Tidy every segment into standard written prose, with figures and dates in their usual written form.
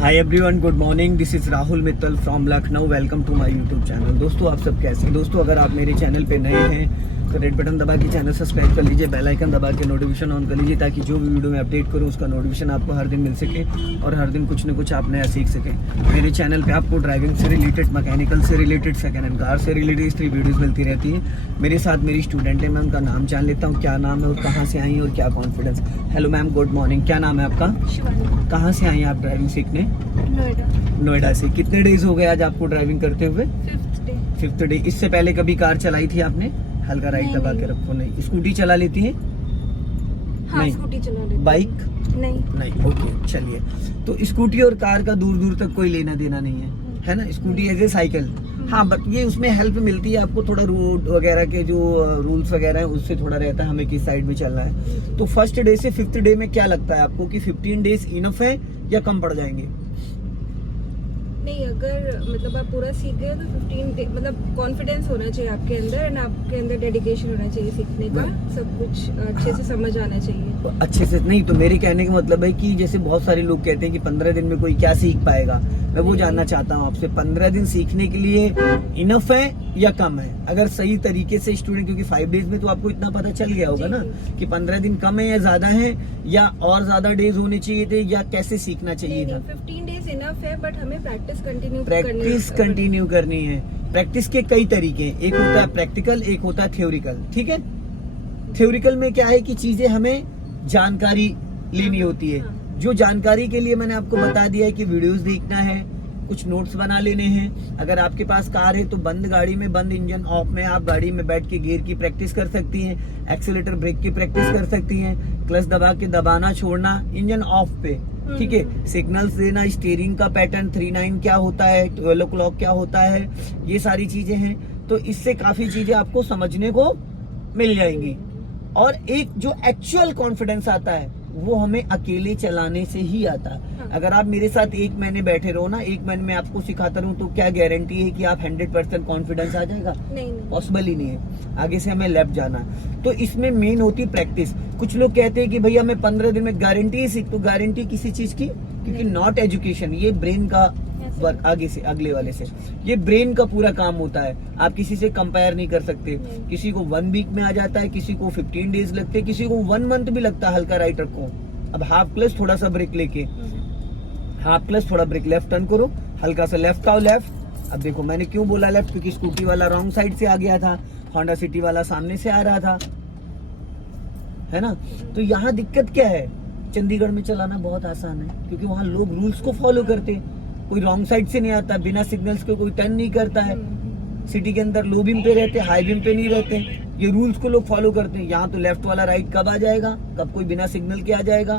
Hi everyone, good morning. This is Rahul Mittal from Lucknow. Welcome to my YouTube channel. दोस्तों, आप सब कैसे हैं? दोस्तों, अगर आप मेरे चैनल पे नए हैं तो रेड बटन दबा के चैनल सब्सक्राइब कर लीजिए, बेल आइकन दबा के नोटिफिकेशन ऑन कर लीजिए, ताकि जो भी वीडियो मैं अपडेट करूं उसका नोटिफिकेशन आपको हर दिन मिल सके और हर दिन कुछ न कुछ आप नया सीख सकें। मेरे चैनल पे आपको ड्राइविंग से रिलेटेड, मैकेनिकल से रिलेटेड, सेकंड हैंड कार से रिलेटेड इस तरह वीडियोज़ मिलती रहती हैं। मेरे साथ मेरी स्टूडेंट है, मैं उनका नाम जान लेता हूँ, क्या नाम है और कहाँ से आई और क्या confidence. Hello ma'am, good morning. क्या नाम है आपका? शिवानी। कहाँ से आई हैं आप ड्राइविंग सीखने? नोएडा से। कितने डेज हो गए आज आपको ड्राइविंग करते हुए? Fifth day. इससे पहले कभी कार चलाई थी आपने? हल्का राइट दबा के रखो। नहीं। स्कूटी चला लेती है? हाँ, नहीं। स्कूटी चला लेती। बाइक? नहीं। ओके, चलिए। तो स्कूटी और कार का दूर दूर तक कोई लेना देना नहीं है ना? Scooty as a cycle. हाँ, बट ये उसमें हेल्प मिलती है आपको, थोड़ा रोड वगैरह के जो रूल्स वगैरह है उससे थोड़ा रहता है हमें किस साइड में चलना है। तो फर्स्ट डे से फिफ्थ डे में क्या लगता है आपको कि 15 डेज इनफ है या कम पड़ जाएंगे? नहीं, अगर मतलब आप पूरा सीख गए तो 15 डे, मतलब कॉन्फिडेंस होना चाहिए आपके अंदर एंड आपके अंदर डेडिकेशन होना चाहिए सीखने का। सब कुछ अच्छे से समझ आना चाहिए। अच्छे से नहीं, तो मेरे कहने का मतलब है कि जैसे बहुत सारे लोग कहते हैं कि 15 दिन में कोई क्या सीख पाएगा। मैं वो जानना चाहता हूँ आपसे, 15 दिन सीखने के लिए इनफ है या कम है? अगर सही तरीके से स्टूडेंट, क्योंकि 5 डेज में तो आपको इतना पता चल गया होगा ना कि 15 दिन कम है या ज्यादा है, या और ज्यादा डेज होने चाहिए थे, या कैसे सीखना चाहिए था? 15 डेज इनफ है, बट हमें प्रैक्टिस कंटिन्यू करनी है। प्रैक्टिस के कई तरीके हैं, एक होता है प्रैक्टिकल, एक होता है थ्योरिकल। ठीक है। थ्योरिकल में क्या है कि चीजें हमें जानकारी लेनी होती है। जो जानकारी के लिए मैंने आपको बता दिया है कि वीडियोस देखना है, कुछ नोट्स बना लेने हैं। अगर आपके पास कार है तो बंद गाड़ी में, बंद इंजन ऑफ में आप गाड़ी में बैठ के गियर की प्रैक्टिस कर सकती हैं, एक्सीलेटर ब्रेक की प्रैक्टिस कर सकती हैं, क्लच दबा के दबाना छोड़ना इंजन ऑफ पे। ठीक है। सिग्नल्स देना, स्टीयरिंग का पैटर्न 39 क्या होता है, 12 o'clock क्या होता है, ये सारी चीजें हैं। तो इससे काफी चीजें आपको समझने को मिल जाएंगी। और एक जो एक्चुअल कॉन्फिडेंस आता है वो हमें अकेले चलाने से ही आता है। अगर आप मेरे साथ 1 महीने बैठे रहो ना, 1 महीने में आपको सिखाता रहूं, तो क्या गारंटी है कि आप 100% कॉन्फिडेंस आ जाएगा? नहीं। पॉसिबल ही नहीं है। आगे से हमें लेफ्ट जाना है। तो इसमें मेन होती प्रैक्टिस। कुछ लोग कहते हैं कि भैया मैं 15 दिन में गारंटी सीख, तो गारंटी किसी चीज की? क्योंकि नॉट एजुकेशन, ये ब्रेन का वर्क। आगे से अगले वाले से ये ब्रेन का पूरा काम होता है। आप किसी से कंपेयर नहीं कर सकते। किसी को 1 वीक में आ जाता है, किसी को 15 डेज लगते हैं, किसी को 1 मंथ भी लगता है। हल्का राइट रखो, अब हाफ क्लच थोड़ा सा ब्रेक लेके, हाफ क्लच थोड़ा ब्रेक, लेफ्ट टर्न करो, हल्का सा लेफ्ट आओ, लेफ्ट। अब देखो मैंने क्यों बोला लेफ्ट, क्योंकि स्कूटी वाला रॉन्ग साइड से आ गया था, होंडा सिटी वाला सामने से आ रहा था, है ना? तो यहाँ दिक्कत क्या है? चंडीगढ़ में चलाना बहुत आसान है, क्योंकि वहाँ लोग रूल्स को फॉलो करते हैं। कोई रॉन्ग साइड से नहीं आता, बिना सिग्नल्स के कोई टर्न नहीं करता है। सिटी के अंदर लो बीम पे रहते, हाई बीम पे नहीं रहते। ये रूल्स को लोग फॉलो करते हैं। यहाँ तो लेफ्ट वाला राइट कब आ जाएगा, कब कोई बिना सिग्नल के आ जाएगा,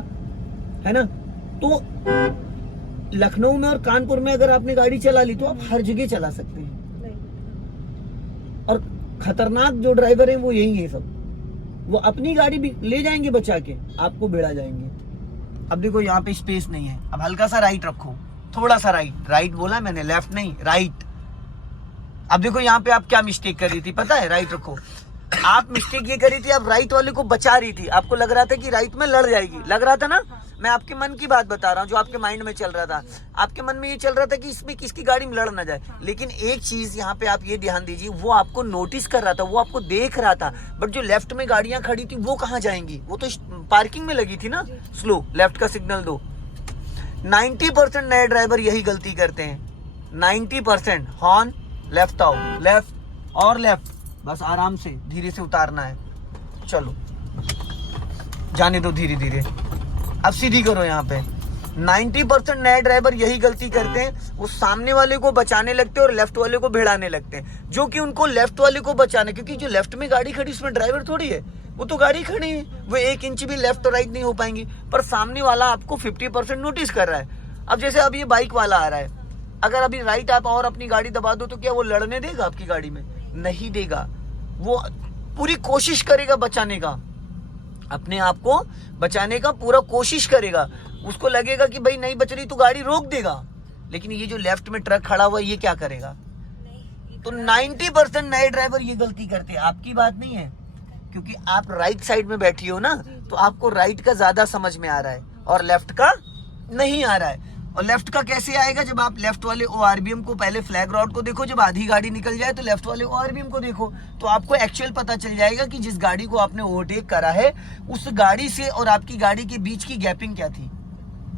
है ना? तो लखनऊ में और कानपुर में अगर आपने गाड़ी चला ली तो आप हर जगह चला सकते हैं। और खतरनाक जो ड्राइवर है वो यही है सब। वो अपनी गाड़ी भी ले जाएंगे बचा के, आपको भिड़ा जाएंगे। अब देखो यहाँ पे स्पेस नहीं है, अब हल्का सा राइट रखो, थोड़ा सा राइट बोला मैंने, लेफ्ट नहीं, राइट। अब देखो यहाँ पे आप क्या मिस्टेक कर रही थी पता है? राइट रखो। आप मिस्टेक ये करी थी, आप राइट वाले को बचा रही थी। आपको लग रहा था कि राइट में लड़ जाएगी, लग रहा था ना? मैं आपके मन की बात बता रहा हूँ, जो आपके माइंड में चल रहा था। आपके मन में ये चल रहा था कि इसमें किसकी गाड़ी में लड़ ना जाए। लेकिन एक चीज यहाँ पे आप ये ध्यान दीजिए, वो आपको नोटिस कर रहा था, वो आपको देख रहा था, बट जो लेफ्ट में गाड़ियां खड़ी थी वो कहाँ जाएंगी? वो तो पार्किंग में लगी थी ना। स्लो, लेफ्ट का सिग्नल दो। 90% नए ड्राइवर यही गलती करते हैं। 90% हॉर्न, लेफ्ट आओ, लेफ्ट और लेफ्ट, बस आराम से धीरे से उतारना है। चलो जाने दो धीरे धीरे, अब सीधी करो। यहाँ पे 90% नए ड्राइवर यही गलती करते हैं, वो सामने वाले को बचाने लगते हैं और लेफ्ट वाले को भिड़ाने लगते हैं, जो कि उनको लेफ्ट वाले को बचाना, क्योंकि जो लेफ्ट में गाड़ी खड़ी उसमें ड्राइवर थोड़ी है, वो तो गाड़ी खड़ी है, वो 1 इंच भी लेफ्ट और राइट नहीं हो पाएंगी। पर सामने वाला आपको 50% नोटिस कर रहा है। अब जैसे अब ये बाइक वाला आ रहा है, अगर अभी राइट आप और अपनी गाड़ी दबा दो तो क्या वो लड़ने देगा आपकी गाड़ी में? नहीं देगा। वो पूरी कोशिश करेगा बचाने का, अपने आप को बचाने का पूरा कोशिश करेगा। उसको लगेगा कि भाई नहीं बच रही तो गाड़ी रोक देगा। लेकिन ये जो लेफ्ट में ट्रक खड़ा हुआ है ये क्या करेगा? तो 90% नए ड्राइवर ये गलती करते हैं। आपकी बात नहीं है, क्योंकि आप राइट साइड में बैठी हो ना, तो आपको राइट का ज्यादा समझ में आ रहा है और लेफ्ट का नहीं आ रहा है। और लेफ्ट का कैसे आएगा, जब आप लेफ्ट वाले ORBM को पहले फ्लैग रॉड को देखो, जब आधी गाड़ी निकल जाए तो लेफ्ट वाले ORBM को देखो, तो आपको एक्चुअल पता चल जाएगा कि जिस गाड़ी को आपने ओवरटेक करा है उस गाड़ी से और आपकी गाड़ी के बीच की गैपिंग क्या थी,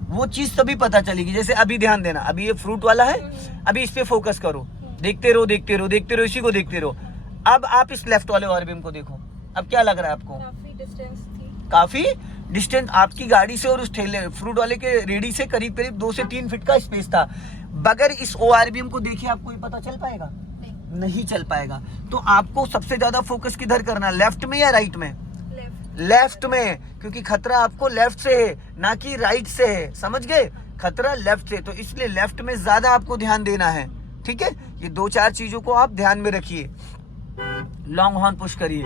वो चीज तभी पता चलेगी। जैसे अभी ध्यान देना, अभी ये फ्रूट वाला है, अभी इस पे फोकस करो, देखते रहो देखते रहो देखते रहो, इसी को देखते रहो। अब आप इस लेफ्ट वाले ORBM को देखो, अब क्या लग रहा है आपको, काफी डिस्टेंस थी, काफी डिस्टेंस आपकी गाड़ी से और उस ठेले फ्रूट वाले के रेडी से करीब करीब 2 से 3 फीट का स्पेस था। बगैर इस ORBM को देखिए आपको ये पता चल पाएगा, नहीं चल पाएगा। तो आपको सबसे ज्यादा फोकस किधर करना, लेफ्ट में या राइट में, लेफ्ट में, क्योंकि खतरा आपको लेफ्ट से है ना कि राइट से है, समझ गए, खतरा लेफ्ट से, तो इसलिए लेफ्ट में ज्यादा आपको ध्यान देना है। ठीक है, ये 2-4 चीजों को आप ध्यान में रखिए। लॉन्ग हॉर्न पुश करिए,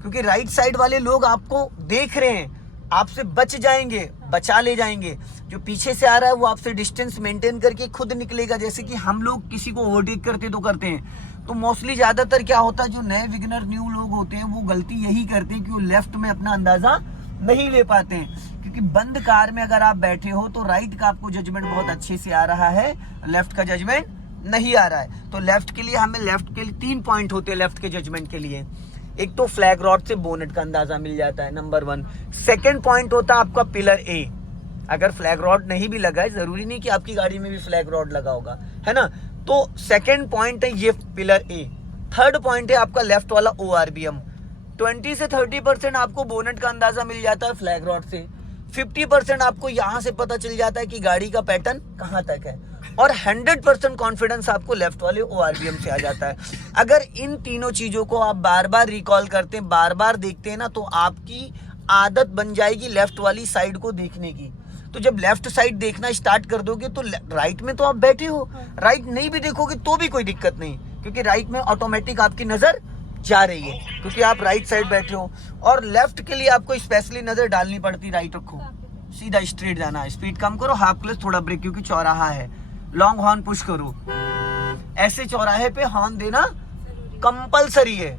क्योंकि राइट साइड वाले लोग आपको देख रहे हैं, आपसे बच जाएंगे, बचा ले जाएंगे। जो पीछे से आ रहा है वो आपसे डिस्टेंस मेंटेन करके खुद निकलेगा। जैसे कि हम लोग किसी को ओवरटेक करते तो करते हैं, तो मोस्टली ज्यादातर क्या होता है, जो नए बिगिनर न्यू लोग होते हैं वो गलती यही करते हैं कि वो लेफ्ट में अपना अंदाजा नहीं ले पाते हैं। क्योंकि बंद कार में अगर आप बैठे हो तो राइट का आपको जजमेंट बहुत अच्छे से आ रहा है, लेफ्ट का जजमेंट नहीं आ रहा है। तो लेफ्ट के लिए हमें, लेफ्ट के लिए 3 पॉइंट होते हैं लेफ्ट के जजमेंट के लिए। एक तो फ्लैग रॉड से बोनेट का अंदाजा मिल जाता है, नंबर 1। सेकंड पॉइंट होता है आपका पिलर A। अगर फ्लैग रॉड नहीं भी लगा है, जरूरी नहीं कि आपकी गाड़ी में भी फ्लैग रॉड लगा होगा, है ना, तो सेकंड पॉइंट है ये पिलर A। थर्ड पॉइंट है आपका लेफ्ट वाला ORBM। 20 से 30% आपको बोनेट का अंदाजा मिल जाता है फ्लैग रॉड से, 50% आपको यहां से पता चल जाता है कि गाड़ी का पैटर्न कहां तक है, और 100% कॉन्फिडेंस आपको लेफ्ट वाले ORBM से आ जाता है। अगर इन तीनों चीजों को आप बार बार रिकॉल करते हैं, बार बार देखते हैं ना, तो आपकी आदत बन जाएगी लेफ्ट वाली साइड को देखने की। तो जब लेफ्ट साइड देखना स्टार्ट कर दोगे तो राइट में तो आप बैठे हो, राइट नहीं भी देखोगे तो भी कोई दिक्कत नहीं, क्योंकि राइट में ऑटोमेटिक आपकी नजर जा रही है, क्योंकि आप राइट साइड बैठे हो। और लेफ्ट के लिए आपको स्पेशली नजर डालनी पड़ती, राइट रखो, सीधा स्ट्रेट जाना है, स्पीड कम करो, हाफ क्लच थोड़ा ब्रेक, क्योंकि चौराहा है। लॉन्ग हॉर्न पुश करो, ऐसे चौराहे पे हॉर्न देना कंपलसरी है,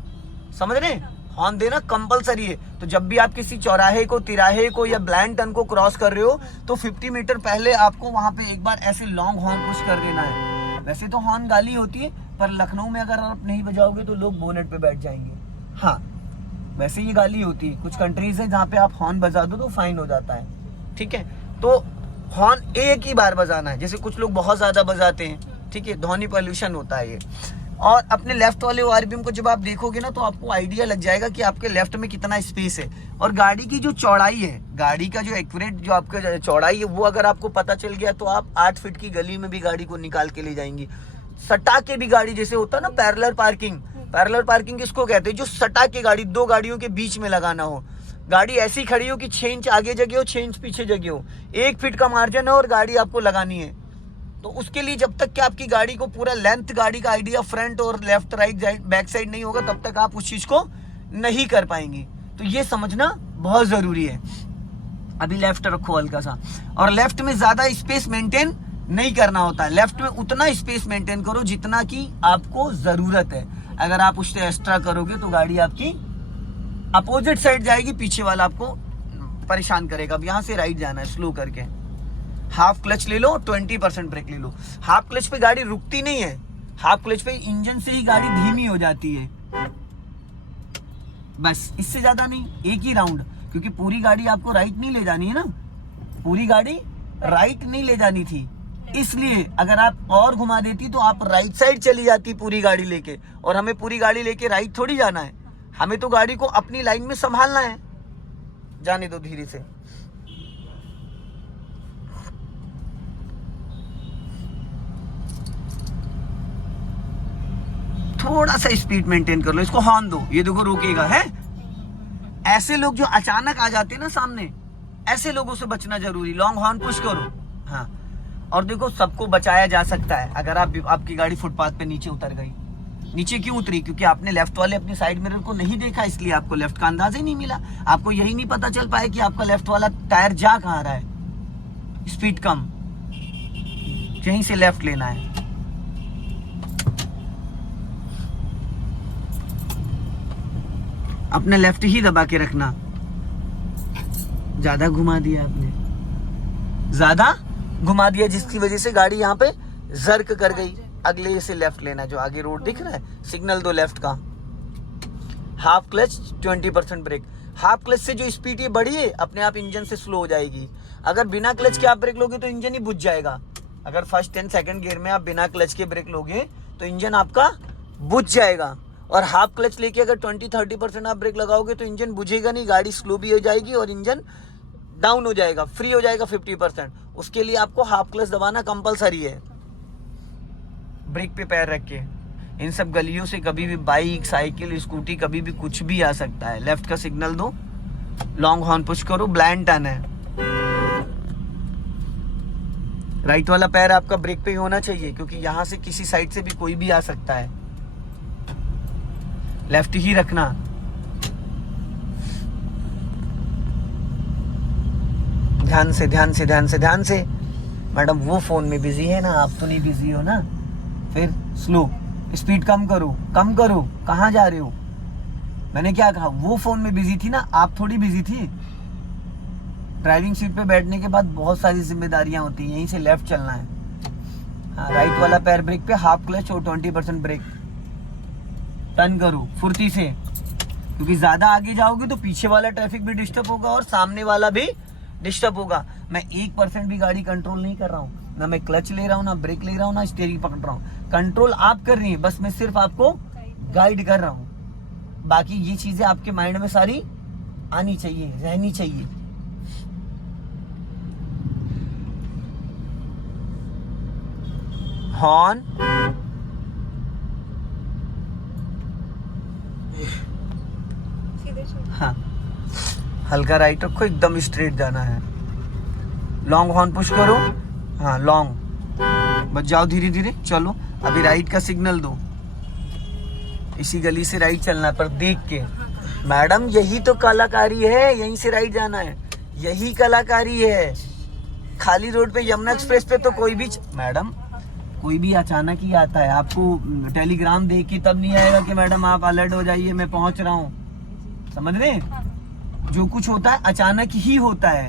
समझ रहे हैं, हॉर्न देना कंपलसरी है। तो जब भी आप किसी चौराहे को, तिराहे को या ब्लाइंड टर्न को क्रॉस कर रहे हो तो 50 मीटर पहले आपको वहां पे एक बार ऐसे लॉन्ग हॉर्न पुश कर देना है। वैसे तो हॉर्न गाली होती है, पर लखनऊ में अगर आप नहीं बजाओगे तो लोग बोनेट पे बैठ जाएंगे। हाँ, वैसे ये गाली होती है। कुछ कंट्रीज है जहाँ पे आप हॉर्न बजा दो तो फाइन हो जाता है, ठीक है। तो हॉर्न एक ही बार बजाना है, जैसे कुछ लोग बहुत ज्यादा बजाते हैं, ठीक है, ध्वनि पॉल्यूशन होता है ये। और अपने लेफ्ट वाले ORBM को जब आप देखोगे ना तो आपको आइडिया लग जाएगा कि आपके लेफ्ट में कितना स्पेस है। और गाड़ी की जो चौड़ाई है, गाड़ी का जो एक्यूरेट जो आपका चौड़ाई है, वो अगर आपको पता चल गया तो आप 8 फीट की गली में भी गाड़ी को निकाल के ले जाएंगी। सटा के भी गाड़ी, जैसे होता है ना पैरेलल पार्किंग, पैरेलल पार्किंग किसको कहते हैं, जो सटा के गाड़ी दो गाड़ियों के बीच में लगाना हो। गाड़ी ऐसी खड़ी हो कि 6 इंच आगे जगह हो, 6 इंच पीछे जगह हो, 1 फीट का मार्जिन है और गाड़ी आपको लगानी है। तो उसके लिए जब तक कि आपकी गाड़ी को पूरा लेंथ गाड़ी का आइडिया फ्रंट और लेफ्ट राइट बैक साइड नहीं होगा, तब तक आप उस चीज को नहीं कर पाएंगे। तो ये समझना बहुत जरूरी है। अभी लेफ्ट रखो हल्का सा, और लेफ्ट में ज्यादा स्पेस मेंटेन नहीं करना होता है। लेफ्ट में उतना स्पेस मेंटेन करो जितना कि आपको जरूरत है। अगर आप उससे एक्स्ट्रा करोगे तो गाड़ी आपकी अपोजिट साइड जाएगी, पीछे वाला आपको परेशान करेगा। अब यहाँ से राइट जाना है, स्लो करके हाफ क्लच ले लो, 20% ब्रेक ले लो। हाफ क्लच पे गाड़ी रुकती नहीं है, हाफ क्लच पे इंजन से ही गाड़ी धीमी हो जाती है, बस इससे ज्यादा नहीं, एक ही राउंड। क्योंकि पूरी गाड़ी आपको राइट नहीं ले जानी है ना, पूरी गाड़ी राइट नहीं ले जानी थी, इसलिए अगर आप और घुमा देती तो आप राइट साइड चली जाती पूरी गाड़ी लेके। और हमें पूरी गाड़ी लेके राइट थोड़ी जाना है, हमें तो गाड़ी को अपनी लाइन में संभालना है। जाने दो धीरे से। थोड़ा सा स्पीड मेंटेन कर लो, इसको हॉर्न दो, ये देखो रोकेगा है। ऐसे लोग जो अचानक आ जाते हैं ना सामने, ऐसे लोगों से बचना जरूरी। लॉन्ग हॉर्न पुश करो। हाँ, और देखो सबको बचाया जा सकता है। अगर आपकी गाड़ी फुटपाथ पे नीचे उतर गई, नीचे क्यों उतरी, क्योंकि आपने लेफ्ट वाले अपनी साइड मिरर को नहीं देखा, इसलिए आपको लेफ्ट का अंदाजा ही नहीं मिला। आपको यही नहीं पता चल पाया कि आपका लेफ्ट वाला टायर जा कहाँ रहा है। स्पीड कम, यहीं से लेफ्ट लेना है। अपने लेफ्ट ही दबा के रखना। ज्यादा घुमा दिया आपने, ज्यादा घुमा दिया, जिसकी वजह से गाड़ी यहाँ पे जर्क कर गई। अगले से लेफ्ट लेना, जो आगे रोड दिख रहा है, सिग्नल दो लेफ्ट का। Half clutch 20% brake. Half clutch से जो स्पीड ये बढ़ी है, अपने आप इंजन से स्लो हो जाएगी। अगर बिना क्लच के आप ब्रेक लोगे तो इंजन ही बुझ जाएगा। अगर फर्स्ट 10 सेकंड गियर में आप बिना क्लच के ब्रेक लोगे तो इंजन आपका बुझ जाएगा। और हाफ क्लच लेके अगर 20-30% आप ब्रेक लगाओगे तो इंजन बुझेगा नहीं, गाड़ी स्लो भी हो जाएगी और इंजन डाउन हो जाएगा, फ्री हो जाएगा 50%। उसके लिए आपको हाफ क्लच दबाना कंपलसरी है। ब्रेक पे पैर रख के। इन सब गलियों से कभी भी बाइक, साइकिल, स्कूटी, कभी भी कुछ भी आ सकता है। लेफ्ट का सिग्नल दो, लॉन्ग हॉर्न पुश करो, ब्लाइंड टर्न है। राइट वाला पैर आपका ब्रेक पे ही होना चाहिए, क्योंकि यहां से किसी साइड से भी कोई भी आ सकता है। लेफ्ट ही रखना। ध्यान से ध्यान से ध्यान से ध्यान से। मैडम वो फोन में बिजी है ना, आप तो नहीं बिजी हो ना। फिर स्लो, स्पीड कम करो, कम करो। कहाँ जा रहे हो? मैंने क्या कहा? वो फोन में बिजी थी ना, आप थोड़ी बिजी थी। ड्राइविंग सीट पे बैठने के बाद बहुत सारी जिम्मेदारियां होती हैं। यहीं से लेफ्ट चलना है। हाँ, राइट वाला पैर ब्रेक पे, हाफ क्लच और 20% ब्रेक। टर्न करो फुर्ती से, क्योंकि ज्यादा आगे जाओगे तो पीछे वाला ट्रैफिक भी डिस्टर्ब होगा और सामने वाला भी डिस्टर्ब होगा। मैं 1% भी गाड़ी कंट्रोल नहीं कर रहा हूँ, ना मैं क्लच ले रहा हूँ, ना ब्रेक ले रहा हूँ, ना स्टीयरिंग पकड़ रहा हूँ। कंट्रोल आप कर रही है, बस मैं सिर्फ आपको गाइड कर रहा हूँ। बाकी ये चीजें आपके माइंड में सारी आनी चाहिए, रहनी चाहिए। हॉर्न, सीधे चलो। हाँ, हल्का राइट रखो, एकदम स्ट्रेट जाना है। लॉन्ग हॉर्न पुश करो। हाँ, लॉन्ग। बच जाओ, धीरे धीरे चलो। अभी राइट का सिग्नल दो। इसी गली से राइट चलना है, पर देख के। मैडम यही तो कलाकारी है, यहीं से राइट जाना है, यही कलाकारी है। खाली रोड पे, यमुना एक्सप्रेस पे तो कोई भी मैडम कोई भी अचानक ही आता है। आपको टेलीग्राम देख के तब नहीं आएगा कि मैडम आप अलर्ट हो जाइए, मैं पहुंच रहा हूँ। समझ रहे? जो कुछ होता है अचानक ही होता है।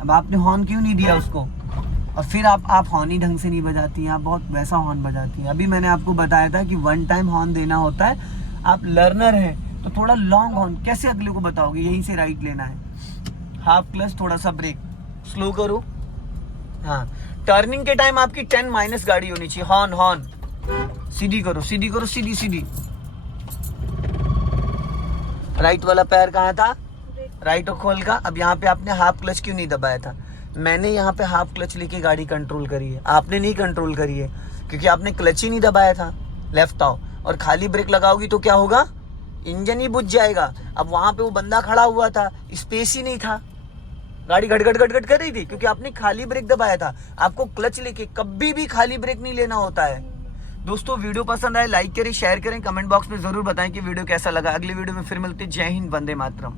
अब आपने हॉर्न क्यों नहीं दिया उसको? और फिर आप हॉर्न ही ढंग से नहीं बजाती हैं, आप बहुत वैसा हॉर्न बजाती हैं। अभी मैंने आपको बताया था कि 1 टाइम हॉर्न देना होता है। आप लर्नर हैं तो थोड़ा लॉन्ग हॉर्न कैसे अगले को बताओगे? यहीं से राइट लेना है। हाफ क्लच, थोड़ा सा ब्रेक, स्लो करो। हाँ, टर्निंग के टाइम आपकी 10- गाड़ी होनी चाहिए। हॉर्न हॉर्न, सीधी करो, सीधी करो, सीधी सीधी। राइट वाला पैर कहाँ था? राइट और खोल का। अब यहाँ पे आपने हाफ क्लच क्यों नहीं दबाया था? मैंने यहाँ पे हाफ क्लच लेके गाड़ी कंट्रोल करी है, आपने नहीं कंट्रोल करी है, क्योंकि आपने क्लच ही नहीं दबाया था। लेफ्ट आओ और खाली ब्रेक लगाओगी तो क्या होगा? इंजन ही बुझ जाएगा। अब वहां पे वो बंदा खड़ा हुआ था, स्पेस ही नहीं था, गाड़ी घट घट घट घट कर रही थी, क्योंकि आपने खाली ब्रेक दबाया था। आपको क्लच लेके कभी भी खाली ब्रेक नहीं लेना होता है। दोस्तों, वीडियो पसंद आए लाइक करें, शेयर करें, कमेंट बॉक्स में जरूर बताएं कि वीडियो कैसा लगा। अगली वीडियो में फिर मिलते हैं। जय हिंद, वंदे मातरम।